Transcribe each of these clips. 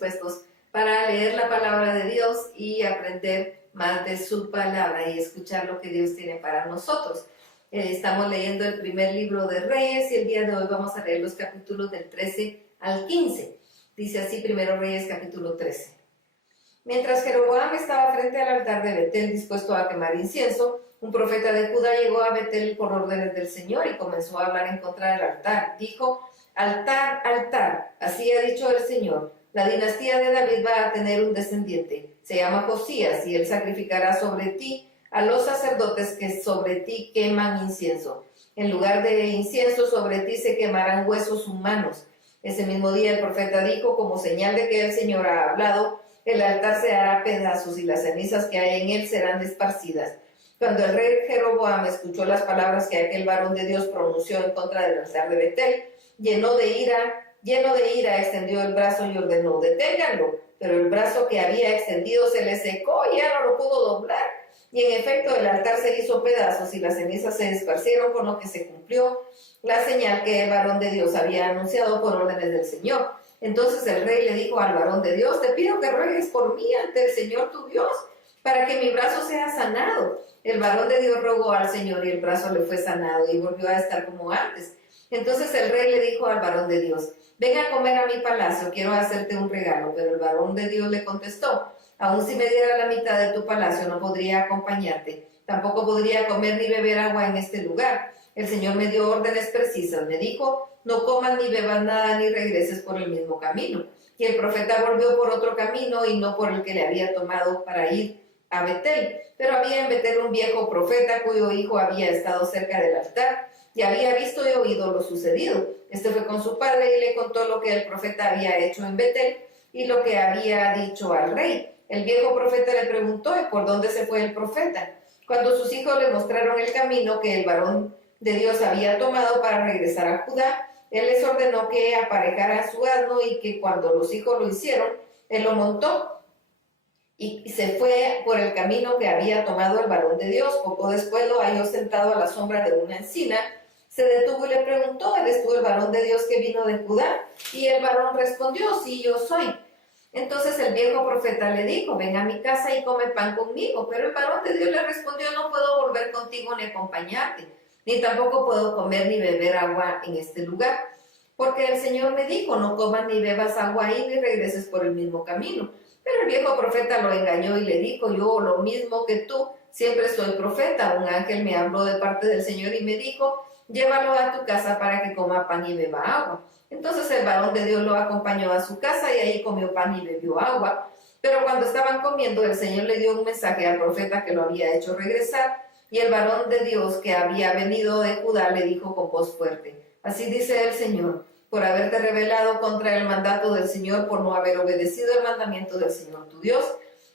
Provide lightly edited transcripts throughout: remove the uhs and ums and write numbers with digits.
dispuestos para leer la palabra de Dios y aprender más de su palabra y escuchar lo que Dios tiene para nosotros. Estamos leyendo el primer libro de Reyes y el día de hoy vamos a leer los capítulos del 13 al 15. Dice así Primero Reyes capítulo 13. Mientras Jeroboam estaba frente al altar de Betel dispuesto a quemar incienso, un profeta de Judá llegó a Betel por órdenes del Señor y comenzó a hablar en contra del altar. Dijo: altar, altar, así ha dicho el Señor, la dinastía de David va a tener un descendiente, se llama Josías, y él sacrificará sobre ti a los sacerdotes que sobre ti queman incienso. En lugar de incienso sobre ti se quemarán huesos humanos. Ese mismo día el profeta dijo: como señal de que el Señor ha hablado, el altar se hará pedazos y las cenizas que hay en él serán esparcidas. Cuando el rey Jeroboam escuchó las palabras que aquel varón de Dios pronunció en contra del altar de Betel, lleno de ira, extendió el brazo y ordenó: deténganlo. Pero el brazo que había extendido se le secó y ya no lo pudo doblar. Y en efecto el altar se hizo pedazos y las cenizas se esparcieron, con lo que se cumplió la señal que el varón de Dios había anunciado por órdenes del Señor. Entonces el rey le dijo al varón de Dios: te pido que ruegues por mí ante el Señor tu Dios, para que mi brazo sea sanado. El varón de Dios rogó al Señor y el brazo le fue sanado y volvió a estar como antes. Entonces el rey le dijo al varón de Dios: ven a comer a mi palacio, quiero hacerte un regalo. Pero el varón de Dios le contestó: aun si me diera la mitad de tu palacio no podría acompañarte, tampoco podría comer ni beber agua en este lugar. El Señor me dio órdenes precisas, me dijo: no comas ni bebas nada ni regreses por el mismo camino. Y el profeta volvió por otro camino y no por el que le había tomado para ir a Betel. Pero había en Betel un viejo profeta cuyo hijo había estado cerca del altar y había visto y oído lo sucedido. Este fue con su padre y le contó lo que el profeta había hecho en Betel y lo que había dicho al rey. El viejo profeta le preguntó: ¿y por dónde se fue el profeta? Cuando sus hijos le mostraron el camino que el varón de Dios había tomado para regresar a Judá, él les ordenó que aparejaran su asno y que cuando los hijos lo hicieron, él lo montó y se fue por el camino que había tomado el varón de Dios. Poco después lo halló sentado a la sombra de una encina. Se detuvo y le preguntó: ¿eres tú el varón de Dios que vino de Judá? Y el varón respondió: sí, yo soy. Entonces el viejo profeta le dijo: ven a mi casa y come pan conmigo. Pero el varón de Dios le respondió: no puedo volver contigo ni acompañarte, ni tampoco puedo comer ni beber agua en este lugar, porque el Señor me dijo: no comas ni bebas agua ahí ni regreses por el mismo camino. Pero el viejo profeta lo engañó y le dijo: yo lo mismo que tú, siempre soy profeta. Un ángel me habló de parte del Señor y me dijo: llévalo a tu casa para que coma pan y beba agua. Entonces el varón de Dios lo acompañó a su casa y ahí comió pan y bebió agua. Pero cuando estaban comiendo, el Señor le dio un mensaje al profeta que lo había hecho regresar. Y el varón de Dios que había venido de Judá le dijo con voz fuerte: así dice el Señor, por haberte rebelado contra el mandato del Señor, por no haber obedecido el mandamiento del Señor tu Dios,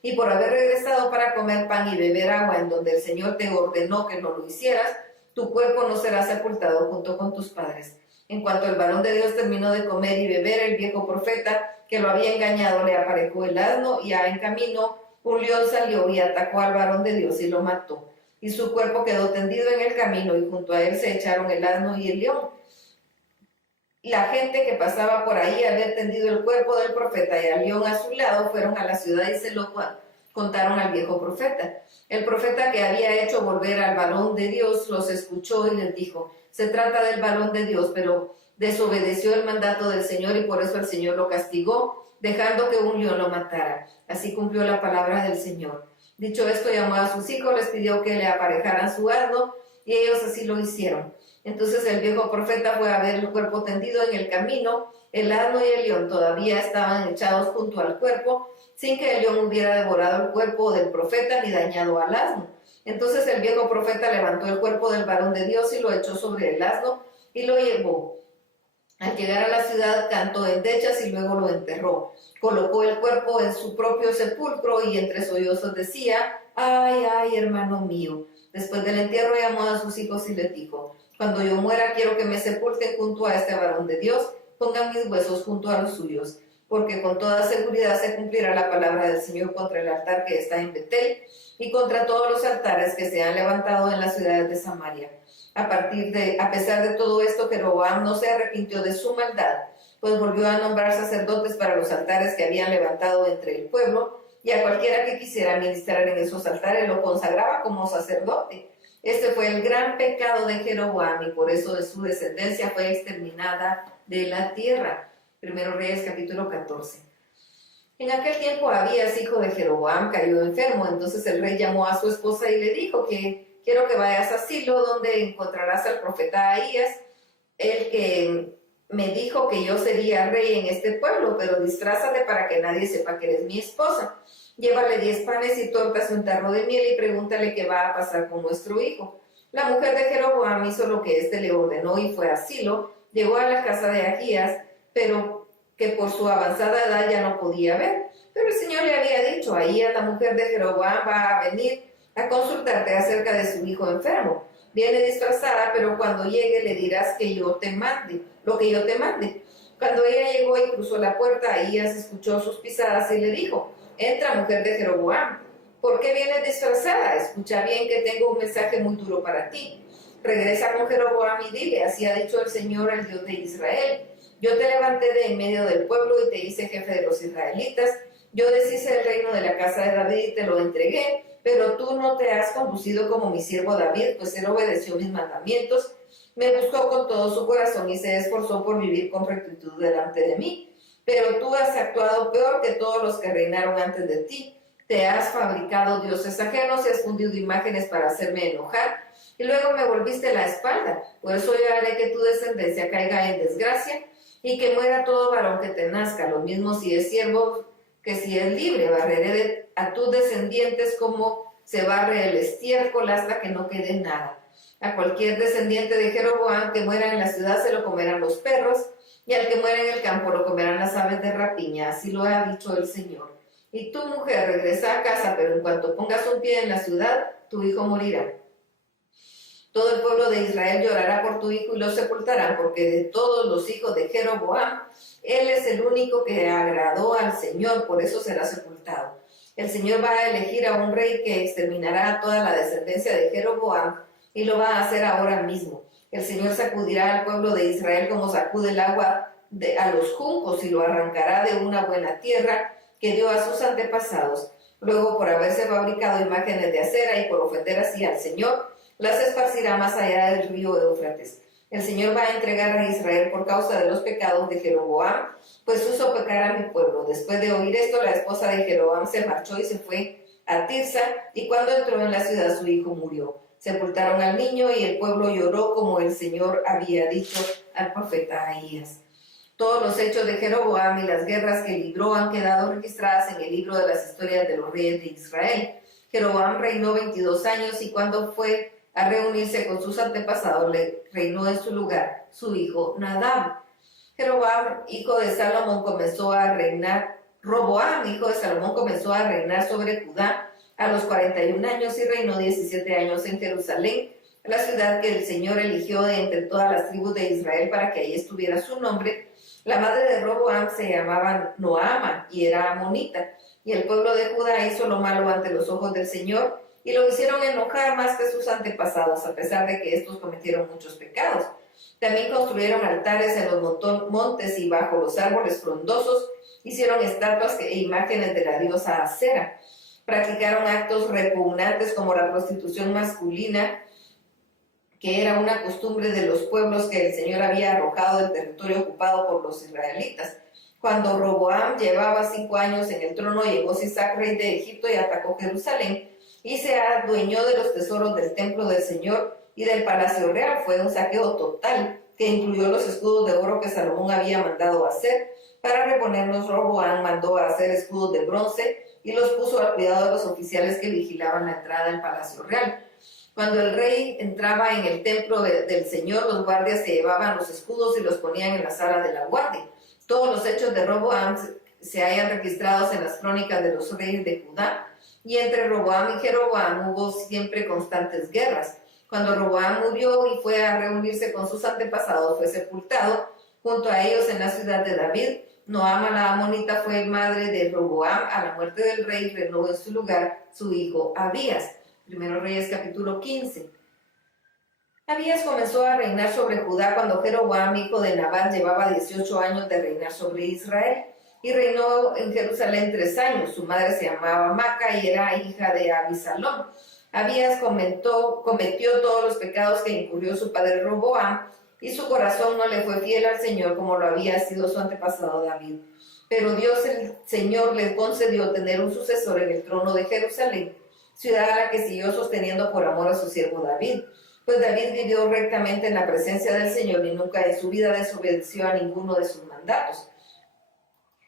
y por haber regresado para comer pan y beber agua en donde el Señor te ordenó que no lo hicieras, tu cuerpo no será sepultado junto con tus padres. En cuanto el varón de Dios terminó de comer y beber, el viejo profeta que lo había engañado le aparejó el asno, y ya en camino un león salió y atacó al varón de Dios y lo mató. Y su cuerpo quedó tendido en el camino, y junto a él se echaron el asno y el león. La gente que pasaba por ahí, al ver tendido el cuerpo del profeta y al león a su lado, fueron a la ciudad y se lo contaron al viejo profeta. El profeta que había hecho volver al varón de Dios los escuchó y les dijo: se trata del varón de Dios, pero desobedeció el mandato del Señor y por eso el Señor lo castigó, dejando que un león lo matara. Así cumplió la palabra del Señor. Dicho esto, llamó a sus hijos, les pidió que le aparejaran su asno, y ellos así lo hicieron. Entonces el viejo profeta fue a ver el cuerpo tendido en el camino. El asno y el león todavía estaban echados junto al cuerpo, sin que el león hubiera devorado el cuerpo del profeta ni dañado al asno. Entonces el viejo profeta levantó el cuerpo del varón de Dios y lo echó sobre el asno y lo llevó. Al llegar a la ciudad cantó endechas y luego lo enterró. Colocó el cuerpo en su propio sepulcro y entre sollozos decía: ay, ay, hermano mío. Después del entierro llamó a sus hijos y les dijo: cuando yo muera quiero que me sepulten junto a este varón de Dios, pongan mis huesos junto a los suyos, porque con toda seguridad se cumplirá la palabra del Señor contra el altar que está en Betel y contra todos los altares que se han levantado en las ciudades de Samaria. A pesar de todo esto, Jeroboam no se arrepintió de su maldad, pues volvió a nombrar sacerdotes para los altares que habían levantado entre el pueblo, y a cualquiera que quisiera ministrar en esos altares lo consagraba como sacerdote. Este fue el gran pecado de Jeroboam, y por eso de su descendencia fue exterminada de la tierra. Primero Reyes capítulo 14. En aquel tiempo Abías, hijo de Jeroboam, cayó enfermo. Entonces el rey llamó a su esposa y le dijo que quiero que vayas a Silo, donde encontrarás al profeta Ahías, el que me dijo que yo sería rey en este pueblo, pero disfrázate para que nadie sepa que eres mi esposa. Llévale 10 panes y tortas y un tarro de miel y pregúntale qué va a pasar con nuestro hijo. La mujer de Jeroboam hizo lo que éste le ordenó y fue a Silo. Llegó a la casa de Ahías, pero que por su avanzada edad ya no podía ver. Pero el Señor le había dicho: Ahías, la mujer de Jeroboam, va a venir a consultarte acerca de su hijo enfermo. Viene disfrazada, pero cuando llegue le dirás que yo te mande, lo que yo te mande. Cuando ella llegó y cruzó la puerta, Ahías escuchó sus pisadas y le dijo: Entra, mujer de Jeroboam. ¿Por qué vienes disfrazada? Escucha bien que tengo un mensaje muy duro para ti. Regresa con Jeroboam y dile: Así ha dicho el Señor, el Dios de Israel. Yo te levanté de en medio del pueblo y te hice jefe de los israelitas. Yo deshice el reino de la casa de David y te lo entregué, pero tú no te has conducido como mi siervo David, pues él obedeció mis mandamientos, me buscó con todo su corazón y se esforzó por vivir con rectitud delante de mí. Pero tú has actuado peor que todos los que reinaron antes de ti. Te has fabricado dioses ajenos y has fundido imágenes para hacerme enojar, y luego me volviste la espalda. Por eso yo haré que tu descendencia caiga en desgracia y que muera todo varón que te nazca, lo mismo si es siervo que si es libre. Barreré a tus descendientes como se barre el estiércol hasta que no quede nada. A cualquier descendiente de Jeroboam que muera en la ciudad se lo comerán los perros, y al que muera en el campo lo comerán las aves de rapiña. Así lo ha dicho el Señor. Y tu mujer regresa a casa, pero en cuanto pongas un pie en la ciudad, tu hijo morirá. Todo el pueblo de Israel llorará por tu hijo y lo sepultarán, porque de todos los hijos de Jeroboam, él es el único que agradó al Señor, por eso será sepultado. El Señor va a elegir a un rey que exterminará a toda la descendencia de Jeroboam, y lo va a hacer ahora mismo. El Señor sacudirá al pueblo de Israel como sacude el agua a los juncos, y lo arrancará de una buena tierra que dio a sus antepasados. Luego, por haberse fabricado imágenes de acera y por ofender así al Señor, las esparcirá más allá del río Éufrates. El Señor va a entregar a Israel por causa de los pecados de Jeroboam, pues hizo pecar a mi pueblo. Después de oír esto, la esposa de Jeroboam se marchó y se fue a Tirsa, y cuando entró en la ciudad su hijo murió. Sepultaron al niño y el pueblo lloró como el Señor había dicho al profeta Ahías. Todos los hechos de Jeroboam y las guerras que libró han quedado registradas en el libro de las historias de los reyes de Israel. Jeroboam reinó 22 años, y cuando fue a reunirse con sus antepasados, le reinó en su lugar su hijo Nadab. Roboam, hijo de Salomón, comenzó a reinar sobre Judá a los 41 años y reinó 17 años en Jerusalén, la ciudad que el Señor eligió de entre todas las tribus de Israel para que ahí estuviera su nombre. La madre de Roboam se llamaba Noama y era amonita, y el pueblo de Judá hizo lo malo ante los ojos del Señor, y lo hicieron enojar más que sus antepasados, a pesar de que estos cometieron muchos pecados. También construyeron altares en los montes y bajo los árboles frondosos, hicieron estatuas e imágenes de la diosa Acera. Practicaron actos repugnantes como la prostitución masculina, que era una costumbre de los pueblos que el Señor había arrojado del territorio ocupado por los israelitas. Cuando Roboam llevaba 5 años en el trono, llegó Sisac, rey de Egipto, y atacó Jerusalén, y se adueñó de los tesoros del templo del Señor y del palacio real. Fue un saqueo total que incluyó los escudos de oro que Salomón había mandado hacer. Para reponernos, Roboam mandó a hacer escudos de bronce y los puso al cuidado de los oficiales que vigilaban la entrada al palacio real. Cuando el rey entraba en el templo del Señor, los guardias se llevaban los escudos y los ponían en la sala de la guardia. Todos los hechos de Roboam se hallan registrados en las crónicas de los reyes de Judá, y entre Roboam y Jeroboam hubo siempre constantes guerras. Cuando Roboam murió y fue a reunirse con sus antepasados, fue sepultado junto a ellos en la ciudad de David. Noama la amonita fue madre de Roboam. A la muerte del rey reinó en su lugar su hijo Abías. Primero Reyes capítulo 15. Abías comenzó a reinar sobre Judá cuando Jeroboam, hijo de Nabat, llevaba 18 años de reinar sobre Israel. Y reinó en Jerusalén 3 años. Su madre se llamaba Maca y era hija de Abisalom. Abías cometió todos los pecados que incurrió su padre Roboam, y su corazón no le fue fiel al Señor como lo había sido su antepasado David. Pero Dios el Señor le concedió tener un sucesor en el trono de Jerusalén, ciudad a la que siguió sosteniendo por amor a su siervo David. Pues David vivió rectamente en la presencia del Señor y nunca en su vida desobedeció a ninguno de sus mandatos,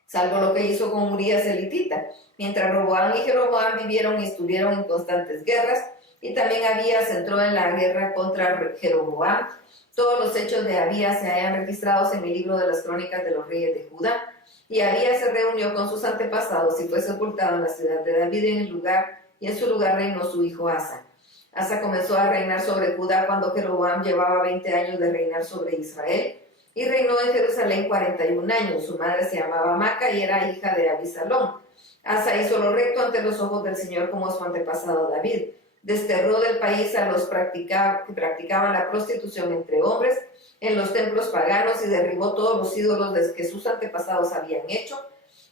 salvo lo que hizo con Urías el hitita, mientras Roboam y Jeroboam vivieron y estuvieron en constantes guerras, y también Abías entró en la guerra contra Jeroboam. Todos los hechos de Abías se hallan registrados en el libro de las crónicas de los reyes de Judá. Y Abías se reunió con sus antepasados y fue sepultado en la ciudad de David y en su lugar reinó su hijo Asa. Asa comenzó a reinar sobre Judá cuando Jeroboam llevaba 20 años de reinar sobre Israel, y reinó en Jerusalén 41 años. Su madre se llamaba Maca y era hija de Abisalom. Asa hizo lo recto ante los ojos del Señor como su antepasado David. Desterró del país a los que practicaban la prostitución entre hombres en los templos paganos y derribó todos los ídolos que sus antepasados habían hecho.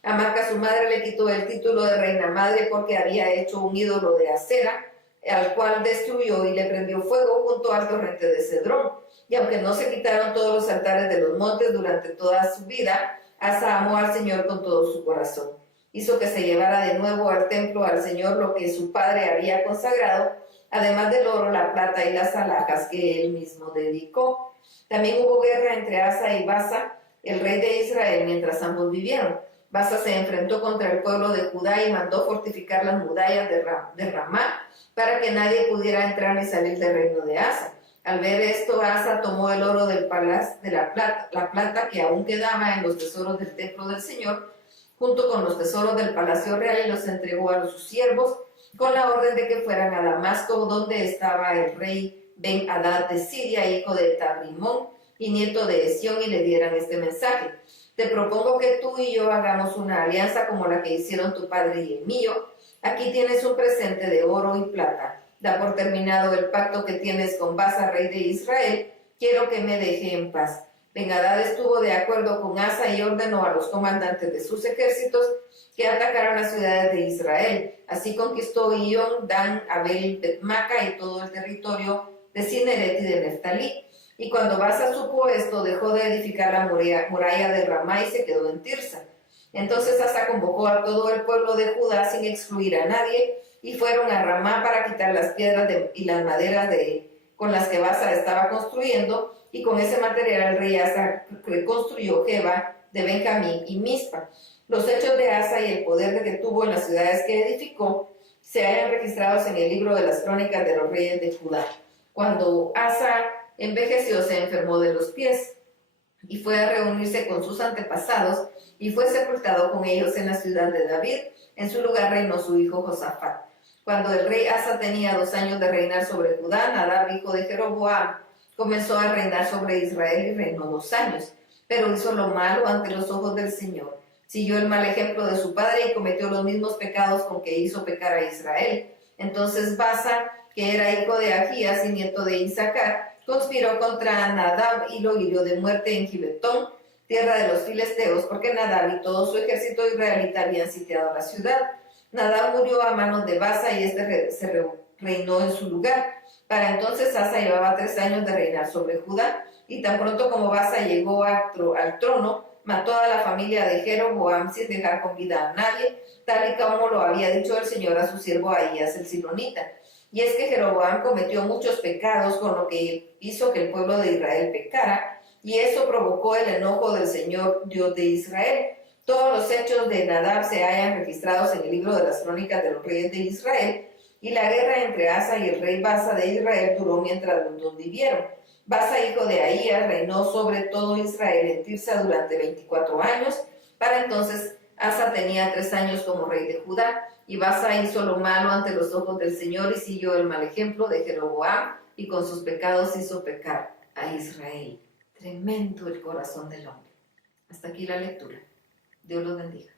A Maca, su madre, le quitó el título de reina madre porque había hecho un ídolo de acera, al cual destruyó y le prendió fuego junto al torrente de Cedrón. Y aunque no se quitaron todos los altares de los montes durante toda su vida, Asa amó al Señor con todo su corazón. Hizo que se llevara de nuevo al templo al Señor lo que su padre había consagrado, además del oro, la plata y las alhajas que él mismo dedicó. También hubo guerra entre Asa y Baasa, el rey de Israel, mientras ambos vivieron. Baasa se enfrentó contra el pueblo de Judá y mandó fortificar las murallas de Ramá para que nadie pudiera entrar ni salir del reino de Asa. Al ver esto, Asa tomó el oro del palacio, de la plata que aún quedaba en los tesoros del templo del Señor, junto con los tesoros del palacio real, y los entregó a sus siervos, con la orden de que fueran a Damasco, donde estaba el rey Ben-Hadad de Siria, hijo de Tabrimón y nieto de Esión, y le dieran este mensaje: te propongo que tú y yo hagamos una alianza como la que hicieron tu padre y el mío. Aquí tienes un presente de oro y plata. Da por terminado el pacto que tienes con Baasa, rey de Israel. Quiero que me deje en paz. Ben-Hadad estuvo de acuerdo con Asa y ordenó a los comandantes de sus ejércitos que atacaran las ciudades de Israel. Así conquistó Ión, Dan, Abel, Bet-Maca y todo el territorio de Cineret y de Neftalí. Y cuando Baasa supo esto, dejó de edificar la muralla de Ramá y se quedó en Tirsa. Entonces Asa convocó a todo el pueblo de Judá sin excluir a nadie, y fueron a Ramá para quitar las piedras y las maderas con las que Baasa estaba construyendo, y con ese material el rey Asa reconstruyó Geba de Benjamín y Mizpa. Los hechos de Asa y el poder que tuvo en las ciudades que edificó se hallan registrados en el libro de las crónicas de los reyes de Judá. Cuando Asa envejeció, se enfermó de los pies y fue a reunirse con sus antepasados y fue sepultado con ellos en la ciudad de David. En su lugar reinó su hijo Josafat. Cuando el rey Asa tenía 2 años de reinar sobre Judá, Nadab, hijo de Jeroboam, comenzó a reinar sobre Israel y reinó 2 años, pero hizo lo malo ante los ojos del Señor. Siguió el mal ejemplo de su padre y cometió los mismos pecados con que hizo pecar a Israel. Entonces Baasa, que era hijo de Agías y nieto de Isacar, conspiró contra Nadab y lo hirió de muerte en Gibetón, tierra de los filisteos, porque Nadab y todo su ejército israelita habían sitiado la ciudad. Nadab murió a manos de Baasa y se reinó en su lugar. Para entonces Asa llevaba 3 años de reinar sobre Judá, y tan pronto como Baasa llegó al trono, mató a la familia de Jeroboam sin dejar con vida a nadie, tal y como lo había dicho el Señor a su siervo Ahías el silonita. Y es que Jeroboam cometió muchos pecados, con lo que hizo que el pueblo de Israel pecara, y eso provocó el enojo del Señor Dios de Israel. Todos los hechos de Nadab se hallan registrados en el libro de las crónicas de los reyes de Israel, y la guerra entre Asa y el rey Baasa de Israel duró mientras los dos vivieron. Baasa, hijo de Ahías, reinó sobre todo Israel en Tirsa durante 24 años. Para entonces Asa tenía 3 años como rey de Judá, y Baasa hizo lo malo ante los ojos del Señor y siguió el mal ejemplo de Jeroboam, y con sus pecados hizo pecar a Israel. Tremendo el corazón del hombre. Hasta aquí la lectura. Dios los bendiga.